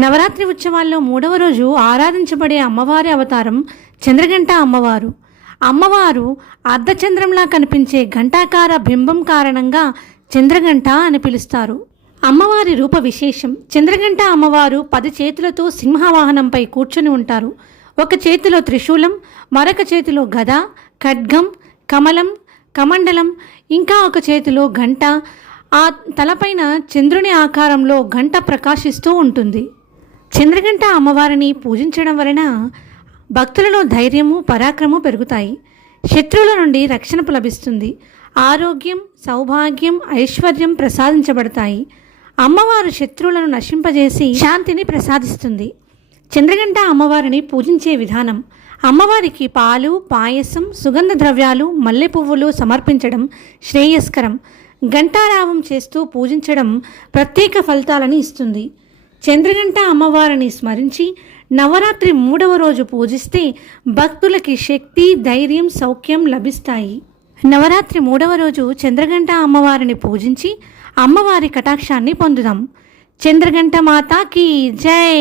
నవరాత్రి ఉత్సవాల్లో 3వ రోజు ఆరాధించబడే అమ్మవారి అవతారం చంద్రఘంట అమ్మవారు. అమ్మవారు అర్ధచంద్రంలా కనిపించే ఘంటాకార బింబం కారణంగా చంద్రఘంట అని పిలుస్తారు. అమ్మవారి రూప విశేషం. చంద్రఘంట అమ్మవారు 10 చేతులతో సింహవాహనంపై కూర్చొని ఉంటారు. ఒక చేతిలో త్రిశూలం, మరొక చేతిలో గద, ఖడ్గం, కమలం, కమండలం, ఇంకా ఒక చేతిలో గంట. ఆ తలపైన చంద్రుని ఆకారంలో గంట ప్రకాశిస్తూ ఉంటుంది. చంద్రఘంట అమ్మవారిని పూజించడం వలన భక్తులలో ధైర్యము, పరాక్రమము పెరుగుతాయి. శత్రువుల నుండి రక్షణ లభిస్తుంది. ఆరోగ్యం, సౌభాగ్యం, ఐశ్వర్యం ప్రసాదించబడతాయి. అమ్మవారు శత్రువులను నశింపజేసి శాంతిని ప్రసాదిస్తుంది. చంద్రఘంట అమ్మవారిని పూజించే విధానం. అమ్మవారికి పాలు, పాయసం, సుగంధ ద్రవ్యాలు, మల్లె పువ్వులు సమర్పించడం శ్రేయస్కరం. ఘంటారావం చేస్తూ పూజించడం ప్రత్యేక ఫలితాలను ఇస్తుంది. చంద్రఘంట అమ్మవారిని స్మరించి నవరాత్రి 3వ రోజు పూజిస్తే భక్తులకి శక్తి, ధైర్యం, సౌఖ్యం లభిస్తాయి. నవరాత్రి 3వ రోజు చంద్రఘంట అమ్మవారిని పూజించి అమ్మవారి కటాక్షాన్ని పొందుదాం. చంద్రఘంట మాతాకి జై.